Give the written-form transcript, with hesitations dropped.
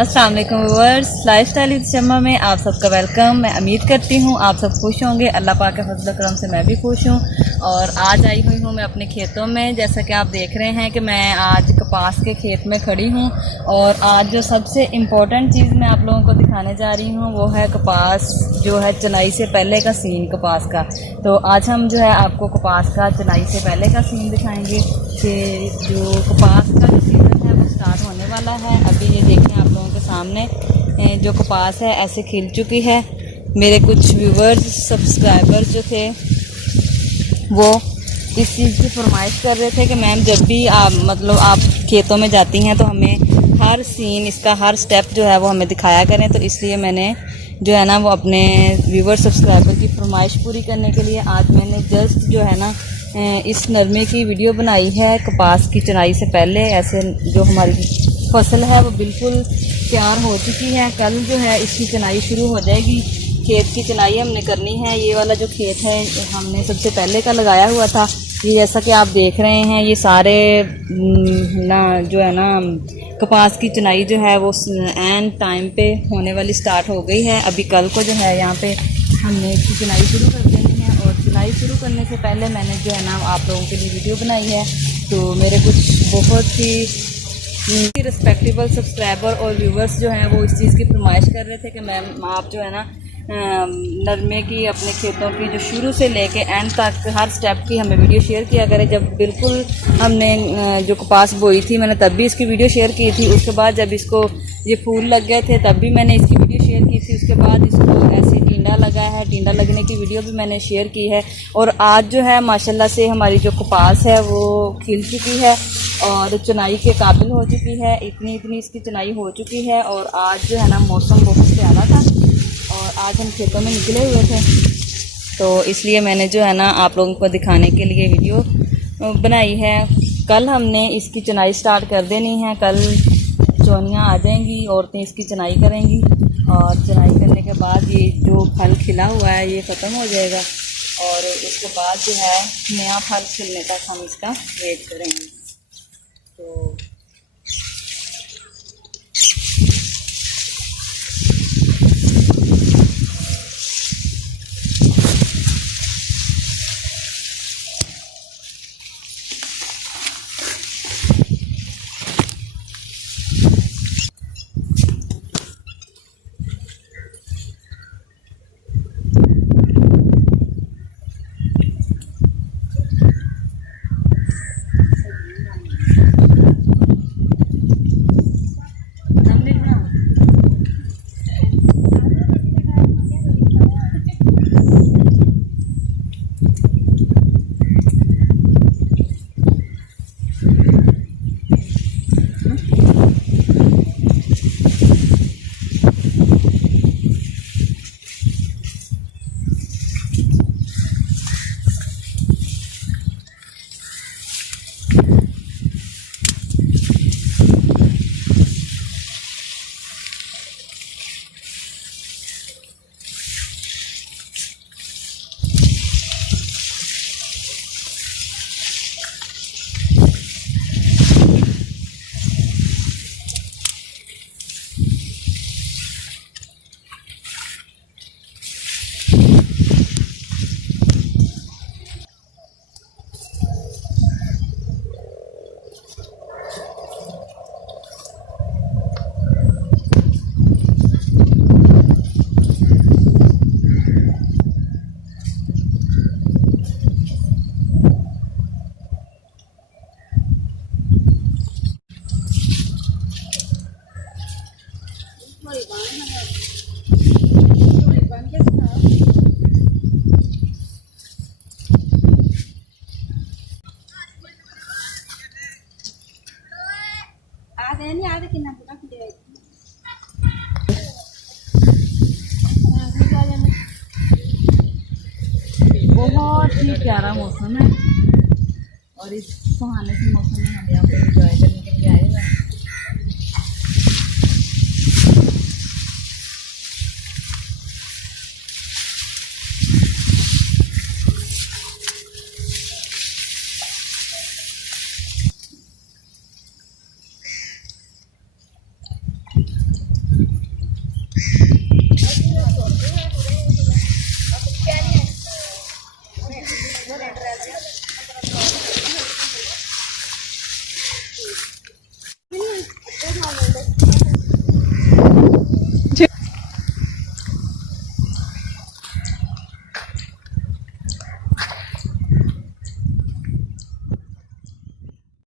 अस्सलाम वालेकुम viewers, lifestyle with शम्मा में आप सबका वेलकम। मैं उम्मीद करती हूँ आप सब खुश होंगे। अल्लाह पाक के फजल करम से मैं भी खुश हूँ और आज आई हुई हूँ मैं अपने खेतों में। जैसा कि आप देख रहे हैं कि मैं आज कपास के खेत में खड़ी हूँ और आज जो सबसे इम्पोर्टेंट चीज़ मैं आप लोगों को दिखाने जा रही हूँ वो है कपास जो है चुनाई से पहले का सीन कपास का। तो आज हम जो है आपको कपास का चुनाई से पहले का सीन दिखाएंगे कि जो कपास का जो सीज़न है वो स्टार्ट होने वाला है। अभी ये देखें आप लोगों के सामने जो कपास है ऐसे खिल चुकी है। मेरे कुछ व्यूवर्स सब्सक्राइबर जो थे वो इस चीज़ की फरमाइश कर रहे थे कि मैम जब भी आप खेतों में जाती हैं तो हमें हर सीन इसका हर स्टेप जो है वो हमें दिखाया करें। तो इसलिए मैंने जो है ना वो अपने व्यूवर सब्सक्राइबर की फरमाइश पूरी करने के लिए आज मैंने जस्ट जो है ना इस नरमे की वीडियो बनाई है कपास की चुनाई से पहले। ऐसे जो हमारी फसल है वो बिल्कुल तैयार हो चुकी है। कल जो है इसकी चुनाई शुरू हो जाएगी। खेत की चुनाई हमने करनी है। ये वाला जो खेत है हमने सबसे पहले का लगाया हुआ था। ये जैसा कि आप देख रहे हैं ये सारे ना जो है ना कपास की चुनाई जो है वो एंड टाइम पे होने वाली स्टार्ट हो गई है। अभी कल को जो है यहाँ पे हमने इसकी चुनाई शुरू कर देनी है और चुनाई शुरू करने से पहले मैंने जो है ना आप लोगों के लिए वीडियो बनाई है। तो मेरे कुछ बहुत ही रिस्पेक्टेबल सब्सक्राइबर और व्यूवर्स जो हैं वो इस चीज़ की फरमाइश कर रहे थे कि मैम आप जो है ना नरमे की अपने खेतों की जो शुरू से लेके एंड तक हर स्टेप की हमें वीडियो शेयर किया करें। जब बिल्कुल हमने जो कपास बोई थी मैंने तब भी इसकी वीडियो शेयर की थी। उसके बाद जब इसको ये फूल लग गए थे तब भी मैंने इसकी वीडियो शेयर की थी। उसके बाद इसको ऐसे टिंडा लगा है, टिंडा लगने की वीडियो भी मैंने शेयर की है। और आज जो है माशाल्लाह से हमारी जो कपास है वो खिल चुकी है और चुनाई के काबिल हो चुकी है। इतनी इसकी चुनाई हो चुकी है और आज जो है ना मौसम बहुत प्यारा था और आज हम खेतों में निकले हुए थे। तो इसलिए मैंने जो है ना आप लोगों को दिखाने के लिए वीडियो बनाई है। कल हमने इसकी चुनाई स्टार्ट कर देनी है। कल चोनियाँ आ जाएंगी, औरतें इसकी चुनाई करेंगी और चुनाई करने के बाद ये जो फल खिला हुआ है ये ख़त्म हो जाएगा और उसके बाद जो है नया फल खिलने तक हम इसका वेट करेंगे। तो बहुत ही प्यारा मौसम है और इस सुहाने से मौसम में हम यहाँ पर एंजॉय